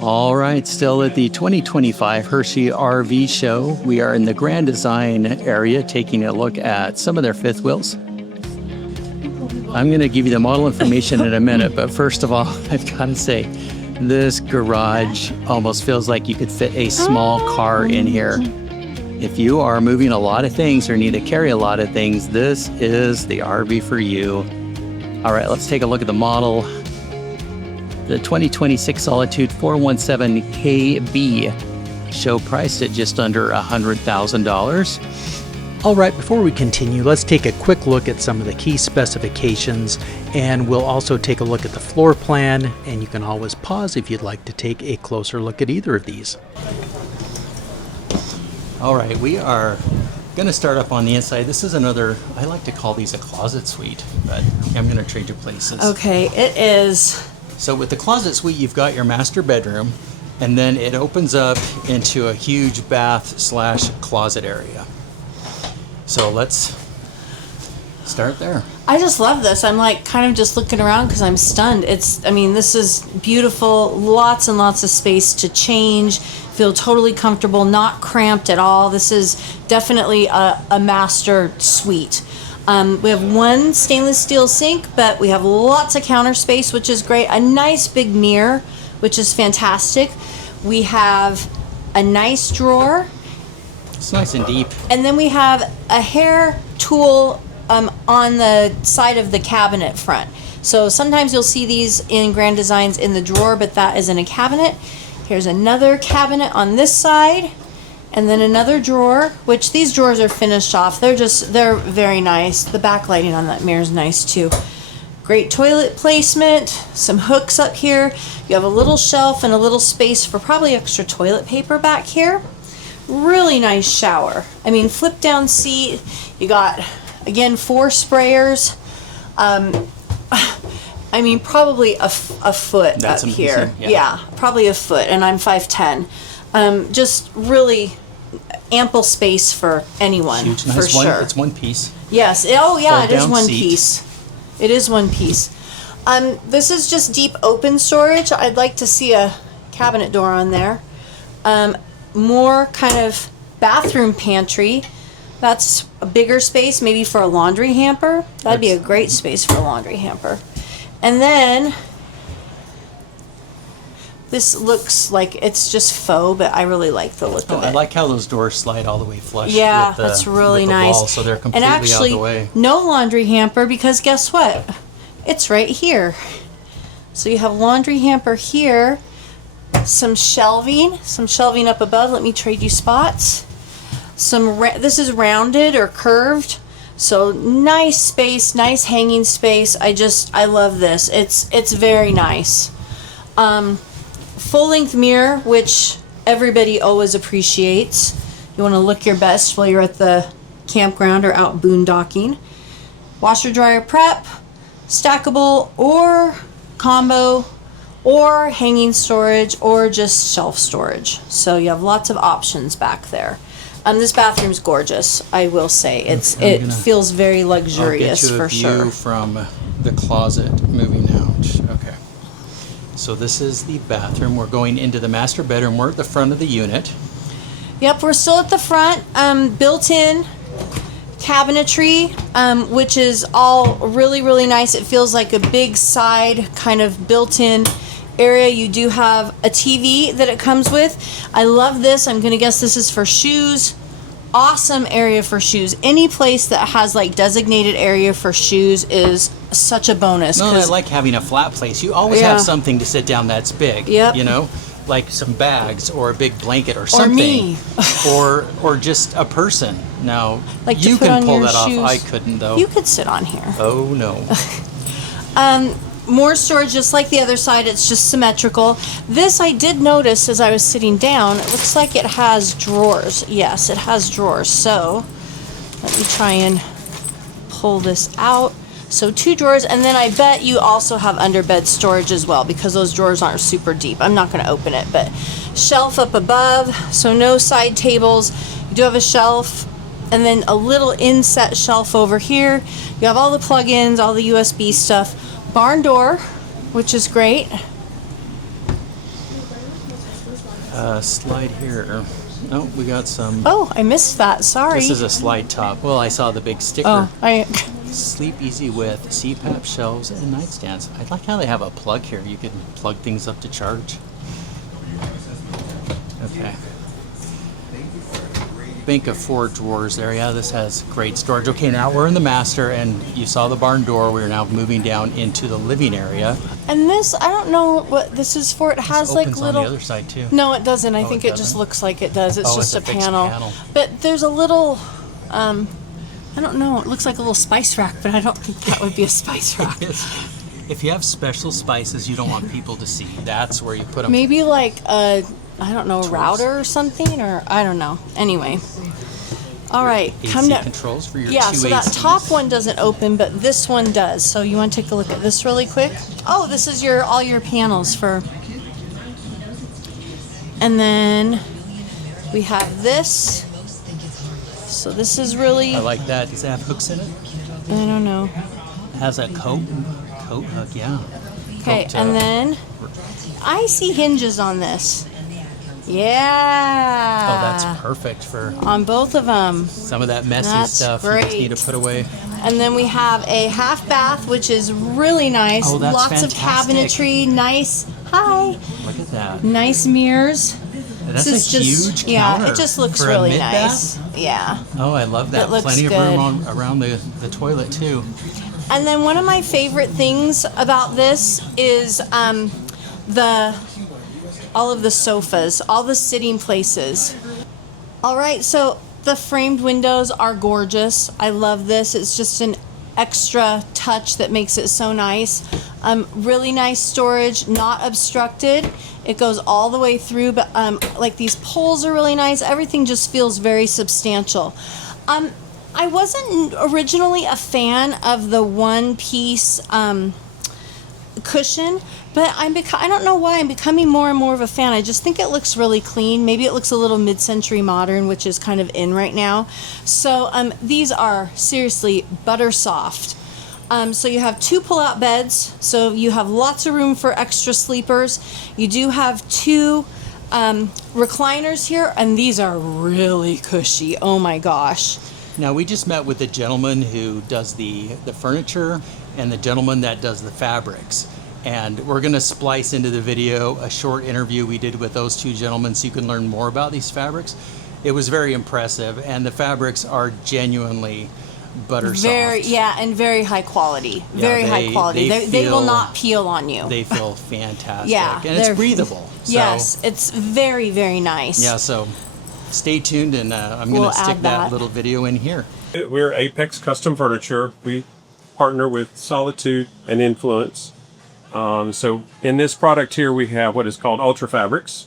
All right, still at the 2025 Hershey RV Show. We are in the Grand Design area taking a look at some of their fifth wheels. I'm going to give you the model information in a minute, but first of all, I've got to say, this garage almost feels like you could fit a small car in here. If you are moving a lot of things or need to carry a lot of things, this is the RV for you. All right, let's take a look at the model. The 2026 Solitude 417KB, show priced at just under $100,000. All right, before we continue, let's take a quick look at some of the key specifications, and we'll also take a look at the floor plan, and you can always pause if you'd like to take a closer look at either of these. All right, we are going to start up on the inside. This is another, I like to call these a closet suite, but I'm going to trade you places. Okay, it is. So with the closet suite, you've got your master bedroom, and then it opens up into a huge bath slash closet area. So let's start there. I just love this. I'm like kind of just looking around because I'm stunned. This is beautiful. Lots and lots of space to change. Feel totally comfortable, not cramped at all. This is definitely a master suite. We have one stainless steel sink, but we have lots of counter space, which is great. A nice big mirror, which is fantastic. We have a nice drawer. It's nice and deep. And then we have a hair tool on the side of the cabinet front. So sometimes you'll see these in Grand Designs in the drawer, but that is in a cabinet. Here's another cabinet on this side. And then another drawer, which these drawers are finished off. They're very nice. The backlighting on that mirror is nice too. Great toilet placement, some hooks up here. You have a little shelf and a little space for probably extra toilet paper back here. Really nice shower. Flip down seat. You got, again, 4 sprayers. Probably a foot That's up here. amazing. Yeah, probably a foot, and I'm 5'10". Just really ample space for anyone. Huge, for nice. sure. It's one piece. Yes. Oh yeah, it is Fold-down one seat. piece. It is one piece. This is just deep open storage. I'd like to see a cabinet door on there. More kind of bathroom pantry. That's a bigger space, maybe for a laundry hamper. That'd be a great space for a laundry hamper. And then this looks like it's just faux, but I really like the look of it. I like how those doors slide all the way flush. Yeah, with the, that's really with the nice. wall, so they're completely and actually, out of the way. no laundry hamper because guess what? It's right here. So you have laundry hamper here, some shelving up above. Let me trade you spots. This is rounded or curved. So nice space, nice hanging space. I love this. It's very nice. Full length mirror, which everybody always appreciates. You want to look your best while you're at the campground or out boondocking. Washer dryer prep, stackable or combo, or hanging storage, or just shelf storage. So you have lots of options back there. This bathroom's gorgeous, I will say. It feels very luxurious for sure. I'll get you a view from the closet moving out. Okay. So this is the bathroom. We're going into the master bedroom. We're at the front of the unit. Yep, we're still at the front. Built-in cabinetry, which is all really, really nice. It feels like a big side kind of built-in area. You do have a TV that it comes with. I love this. I'm going to guess this is for shoes. Awesome area for shoes. Any place that has like designated area for shoes is such a bonus. No, I like having a flat place. You always have something to sit down that's big. Yep. You know, like some bags or a big blanket or something. Or me. or just a person. Now, Like you to put can on pull your that shoes. off. I couldn't though. You could sit on here. Oh no. More storage, just like the other side. It's just symmetrical. This I did notice as I was sitting down. It looks like it has drawers. Yes, it has drawers. So let me try and pull this out. So 2 drawers, and then I bet you also have underbed storage as well because those drawers aren't super deep. I'm not going to open it, but shelf up above. So no side tables. You do have a shelf, and then a little inset shelf over here. You have all the plug-ins, all the USB stuff. Barn door, which is great. Slide here. Oh, we got some. Oh, I missed that. Sorry. This is a slide top. Well, I saw the big sticker. Oh, I. Sleep easy with CPAP shelves and nightstands. I like how they have a plug here. You can plug things up to charge. Okay. Bank of 4 drawers there. Yeah, this has great storage. Okay, now we're in the master, and you saw the barn door. We're now moving down into the living area. And this, I don't know what this is for. It has like Opens little. on the other side too. No, it doesn't. I Oh, think it it just doesn't? looks like it does. It's Oh, just it's a a fixed panel. panel. But there's a little. I don't know. It looks like a little spice rack, but I don't think that would be a spice rack. If you have special spices you don't want people to see, that's where you put them. Maybe like a, I don't know, router or something, or I don't know. Anyway. All right, come AC down. controls for your Yeah, two so that ACs. top one doesn't open, but this one does. So you want to take a look at this really quick? Oh, this is all your panels for. And then we have this. So this is really. I like that. Does it have hooks in it? I don't know. It has a coat hook, yeah. Okay, Coat, and then I see hinges on this. Yeah. Oh, that's perfect for On both of them. some of that messy That's stuff you just need to great. put away. And then we have a half bath, which is really nice. Oh, that's Lots fantastic. of cabinetry, nice. Hi. Look at that. Nice mirrors. That's This a is huge yeah, counter it just looks for a really mid-bath? nice. Yeah. Oh, I love that. It looks Plenty of good. room around the toilet too. And then one of my favorite things about this is all of the sofas, all the sitting places. All right, so the framed windows are gorgeous. I love this. It's just an extra touch that makes it so nice. Really nice storage, not obstructed. It goes all the way through, but like these poles are really nice. Everything just feels very substantial. I wasn't originally a fan of the one-piece cushion, but I don't know why I'm becoming more and more of a fan. I just think it looks really clean. Maybe it looks a little mid-century modern, which is kind of in right now. So these are seriously butter soft. So you have 2 pull-out beds, so you have lots of room for extra sleepers. You do have 2 recliners here, and these are really cushy. Oh my gosh. Now, we just met with the gentleman who does the furniture and the gentleman that does the fabrics. And we're going to splice into the video a short interview we did with those 2 gentlemen so you can learn more about these fabrics. It was very impressive, and the fabrics are genuinely butter soft. And very high quality. Yeah, Very high quality. They will feel- not peel on you. They feel fantastic. Yeah, And it's they're- breathable. So, Yes, it's very, very nice. Yeah, so stay tuned, and I'm going We'll to stick add that that. little video in here. We're Apex Custom Furniture. We partner with Solitude and Influence. So in this product here, we have what is called Ultrafabrics,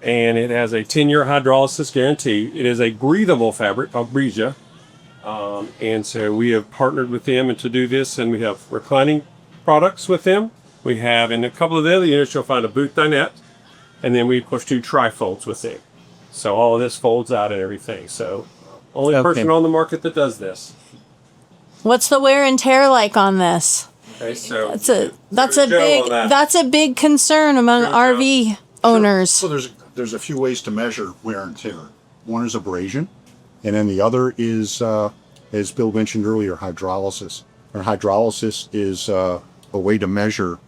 and it has a 10-year hydrolysis guarantee. It is a breathable fabric called Breesia. And so we have partnered with them and to do this, and we have reclining products with them. We have in a couple of the other units, you'll find a booth dinette, and then we push 2 trifolds with it. So all of this folds out and everything. So only person on the market that does this. What's the wear and tear like on this? Okay, so That's a big concern among RV owners. So there's a few ways to measure wear and tear. One is abrasion, and then the other is, as Bill mentioned earlier, hydrolysis. And hydrolysis is a way to measure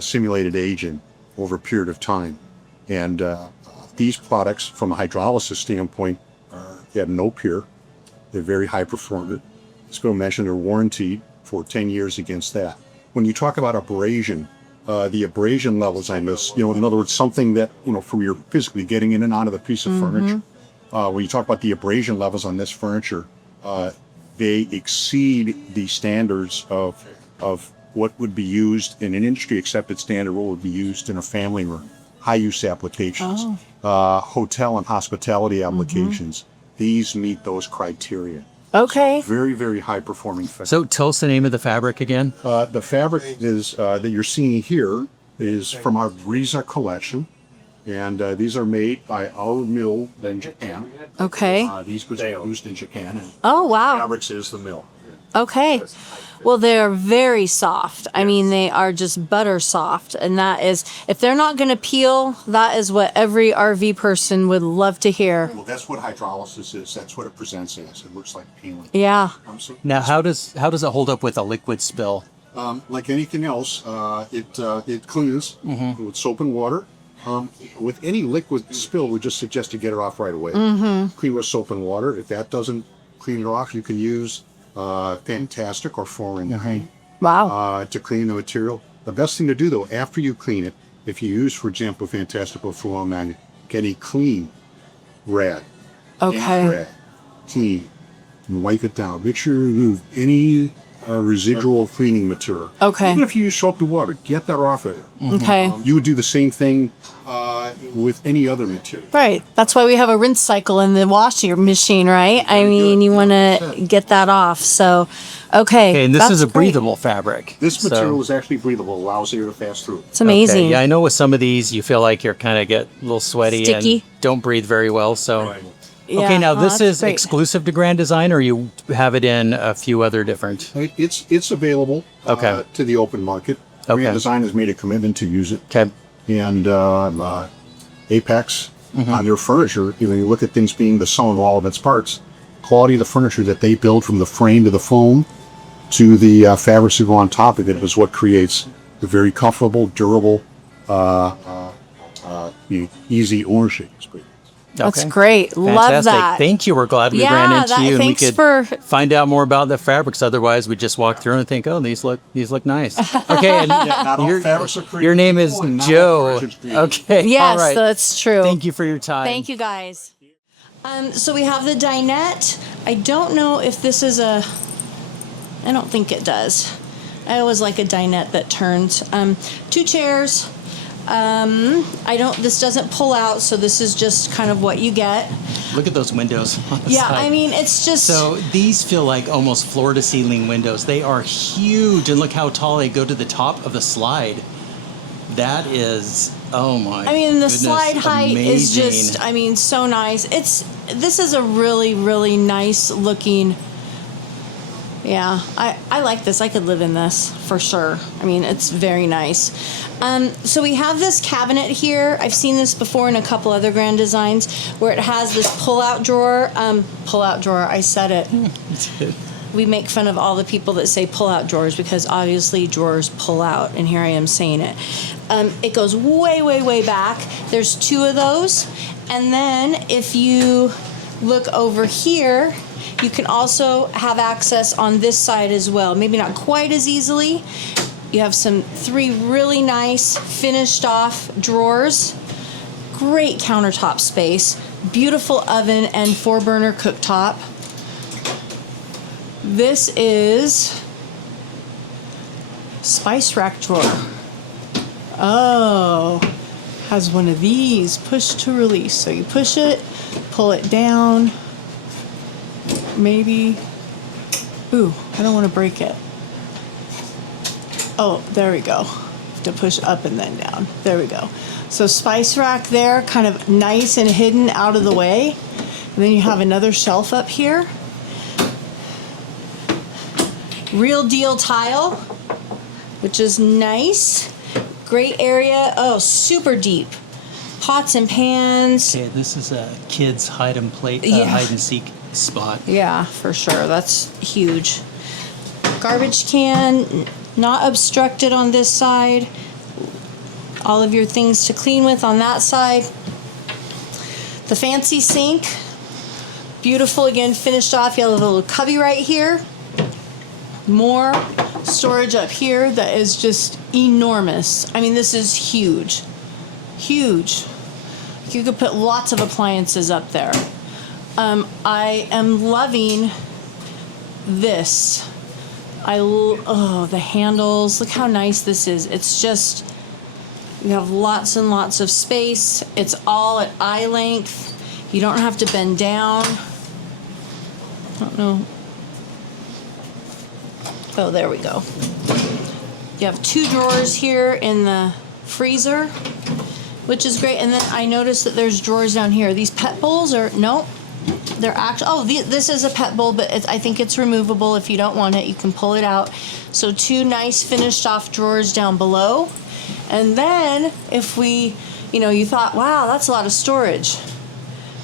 simulated aging over a period of time. And these products, from a hydrolysis standpoint, they have no peer. They're very high performant. As Bill mentioned, they're warranted for 10 years against that. When you talk about abrasion, the abrasion levels on this, in other words, something that, for your physically getting in and out of the piece of furniture, when you talk about the abrasion levels on this furniture, they exceed the standards of what would be used in an industry accepted standard, what would be used in a family room, high use applications, hotel and hospitality applications. These meet those criteria. Okay. Very, very high performing fabric. So tell us the name of the fabric again. The fabric is that you're seeing here is from our Breesia collection, and these are made by our mill in Japan. Okay. These goods are used in Japan, and Oh, wow. Fabrics is the mill. Okay. Well, they're very soft. I mean, they are just butter soft. And that is, if they're not going to peel, that is what every RV person would love to hear. Well, that's what hydrolysis is. That's what it presents as. It looks like peeling. Yeah. Now, how does it hold up with a liquid spill? Like anything else, it cleans with soap and water. With any liquid spill, we just suggest to get it off right away. Clean with soap and water. If that doesn't clean it off, you can use Fantastic or Foreign Wow. to clean the material. The best thing to do, though, after you clean it, if you use, for example, Fantastic or Foreign, get a clean rag. Okay. Rag, clean, and wipe it down. Make sure you remove any residual cleaning material. Okay. Even if you use soap and water, get that off of it. Okay. You would do the same thing with any other material. Right. That's why we have a rinse cycle in the washing machine, right? I mean, you want to get that off. So, okay. Okay, and this that's is a great. breathable fabric. This So- material is actually breathable, allows air to pass through. It's amazing. Okay, yeah, I know with some of these, you feel like you're kind of get a little sweaty Sticky. and don't breathe very well. So, Yeah. okay, now Oh, this that's is great. exclusive to Grand Design, or you have it in a few other different? It's available Okay. to the open market. Okay. Grand Design has made a commitment to use it. Okay. And Apex on their furniture, you look at things being the sum of all of its parts. Quality of the furniture that they build, from the frame to the foam to the fabrics that go on top of it, is what creates a very comfortable, durable, easy ownership experience. That's Okay. great. Love Fantastic. that. Thank you. We're glad we Yeah, ran into that- you and we thanks could for- find out more about the fabrics. Otherwise, we just walk through and think, oh, these look nice. Okay, and Not all your, fabrics are created your name is equal, and not all Joe. furniture is created Okay. Yes, All right. that's true. Thank you for your time. Thank you, guys. So we have the dinette. I don't know if this is I don't think it does. I always like a dinette that turns. 2 chairs. This doesn't pull out, so this is just kind of what you get. Look at those windows on the Yeah, side. I mean, it's just. So these feel like almost floor to ceiling windows. They are huge, and look how tall they go to the top of the slide. That is, oh my. I mean, the goodness, slide height is amazing. just, I mean, so nice. This is a really, really nice looking. Yeah, I like this. I could live in this for sure. I mean, it's very nice. So we have this cabinet here. I've seen this before in a couple other Grand Designs, where it has this pull-out drawer. Pull-out drawer, I said it. We make fun of all the people that say pull-out drawers, because obviously drawers pull out, and here I am saying it. It goes way, way, way back. There's 2 of those. And then if you look over here, you can also have access on this side as well. Maybe not quite as easily. You have 3 really nice finished off drawers. Great countertop space. Beautiful oven and 4-burner cooktop. This is spice rack drawer. Oh, has one of these push to release. So you push it, pull it down. Maybe. Ooh, I don't want to break it. Oh, there we go. To push up and then down. There we go. So spice rack there, kind of nice and hidden out of the way. And then you have another shelf up here. Real deal tile, which is nice. Great area. Oh, super deep. Pots and pans. Okay, this is a kid's hide and Yeah. hide and seek spot. Yeah, for sure. That's huge. Garbage can, not obstructed on this side. All of your things to clean with on that side. The fancy sink. Beautiful, again, finished off. You have a little cubby right here. More storage up here that is just enormous. I mean, this is huge. Huge. You could put lots of appliances up there. I am loving this. Oh, the handles. Look how nice this is. It's just, you have lots and lots of space. It's all at eye length. You don't have to bend down. I don't know. Oh, there we go. You have 2 drawers here in the freezer, which is great. And then I noticed that there's drawers down here. These pet bowls are, nope. They're actually, this is a pet bowl, but I think it's removable. If you don't want it, you can pull it out. So 2 nice finished off drawers down below. And then if we, you thought, wow, that's a lot of storage.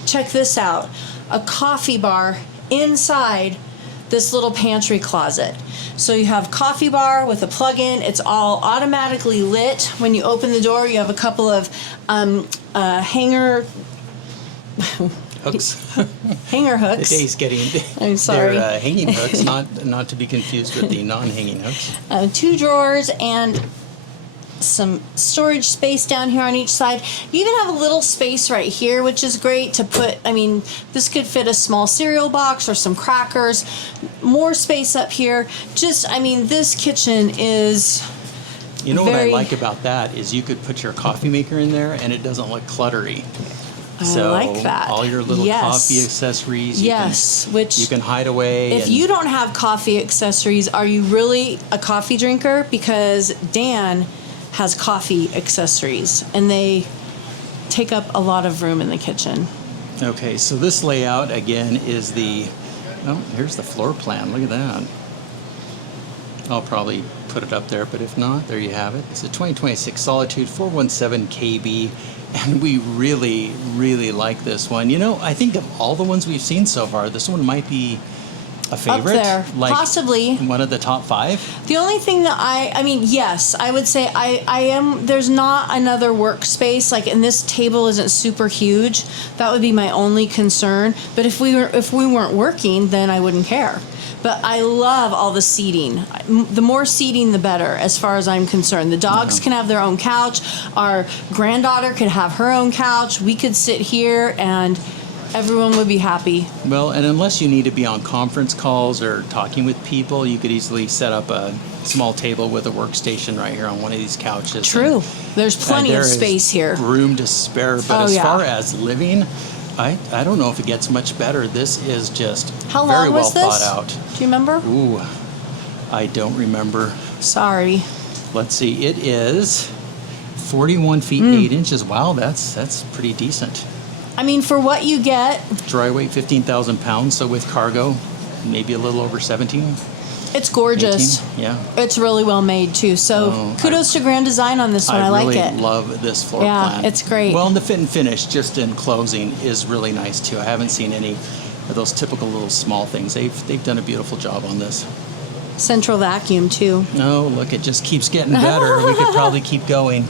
Check this out. A coffee bar inside this little pantry closet. So you have coffee bar with a plug-in. It's all automatically lit. When you open the door, you have a couple of hanger Hooks. hanger hooks. The day's getting. I'm sorry. They're hanging hooks, not to be confused with the non-hanging hooks. 2 drawers and some storage space down here on each side. You even have a little space right here, which is great to put, this could fit a small cereal box or some crackers. More space up here. Just, this kitchen is What I like about that is you could put your coffee maker in there and it doesn't look cluttery. I like that. All your little Yes. coffee accessories, which you can hide away. if you don't have coffee accessories, are you really a coffee drinker? Because Dan has coffee accessories and they take up a lot of room in the kitchen. Okay, so this layout again is here's the floor plan. Look at that. I'll probably put it up there, but if not, there you have it. It's a 2026 Solitude 417KB, and we really, really like this one. I think of all the ones we've seen so far, this one might be a favorite. Up there, possibly. One of the top 5. The only thing that yes, I would say there's not another workspace, and this table isn't super huge. That would be my only concern. But if we weren't working, then I wouldn't care. But I love all the seating. The more seating, the better, as far as I'm concerned. The dogs can have their own couch. Our granddaughter could have her own couch. We could sit here and everyone would be happy. Well, and unless you need to be on conference calls or talking with people, you could easily set up a small table with a workstation right here on one of these couches. True. There's plenty of space here. Room to spare. But far as living, I don't know if it gets much better. This is just How very long well was this? thought out. Do you remember? Ooh, I don't remember. Sorry. Let's see. It is 41 feet 8 inches. Wow, that's pretty decent. For what you get, Dry weight 15,000 pounds. So with cargo, maybe a little over 17. it's gorgeous. 18, yeah. It's really well made too. So kudos to Grand Design on this one. I like really it. love this floor Yeah, plan. it's great. Well, and the fit and finish, just in closing, is really nice too. I haven't seen any of those typical little small things. They've done a beautiful job on this. Central vacuum too. No, look, it just keeps getting better. We could probably keep going.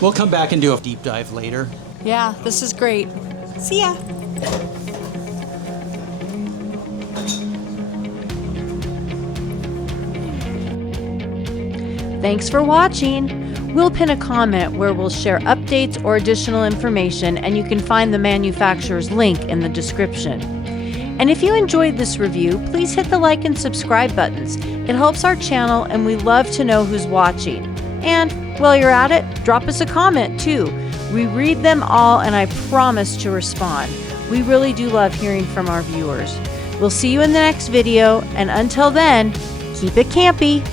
We'll come back and do a deep dive later. Yeah, this is great. See ya. Thanks for watching. We'll pin a comment where we'll share updates or additional information, and you can find the manufacturer's link in the description. And if you enjoyed this review, please hit the like and subscribe buttons. It helps our channel, and we love to know who's watching. And while you're at it, drop us a comment too. We read them all, and I promise to respond. We really do love hearing from our viewers. We'll see you in the next video, and until then, keep it campy.